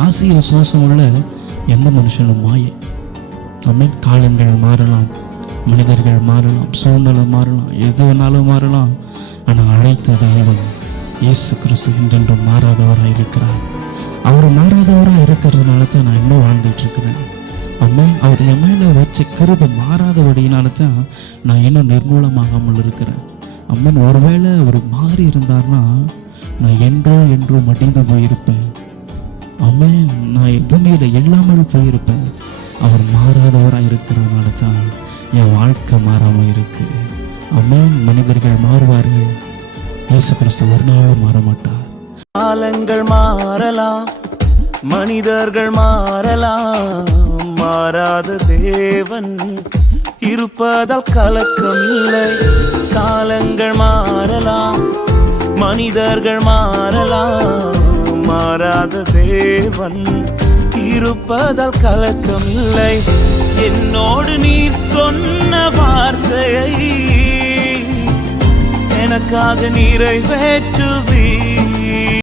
நாசியில் சுவாசம் உள்ள எந்த மனுஷனும் மாயை. ஆமென். காலங்கள் மாறலாம், மனிதர்கள் மாறலாம், சூழ்நிலை மாறலாம், எது வேணாலும் மாறலாம். ஆனால் அழைத்த தெய்வம் இயேசு கிறிஸ்து என்றென்றும் மாறாதவராக இருக்கிறார். அவர் மாறாதவராக இருக்கிறதுனால தான் நான் இன்னும் வாழ்ந்துட்டு இருக்கிறேன். ஆமென். அவர் என் மேலே வச்ச கிருபை மாறாதபடியினால தான் நான் இன்னும் நிர்மூலமாகாமல் இருக்கிறேன். ஆமென். ஒருவேளை அவர் மாறி இருந்தார்னா நான் என்றோ மடிந்து போயிருப்பேன். ஆமென். நான் பூமியில் இல்லாமல் போயிருப்பேன். அவர் மாறாதவராக இருக்கிறதுனால தான் என் வாழ்க்கை மாறாமல் இருக்கு. ஆமென். மனிதர்கள் மாறுவார்கள், இயேசு கிறிஸ்து ஒரு நாளும் மாற மாட்டார். காலங்கள் மாறலாம், மனிதர்கள் மாறலாம், மாறாத தேவன் இருப்பதால் கலக்கம் இல்லை. காலங்கள் மாறலாம், மனிதர்கள் மாறலாம், மாறாத தேவன் இருப்பதால் கலக்கம் இல்லை. என்னோடு நீர் சொன்ன வார்த்தையை எனக்காக நிறைவேற்றுவீர்.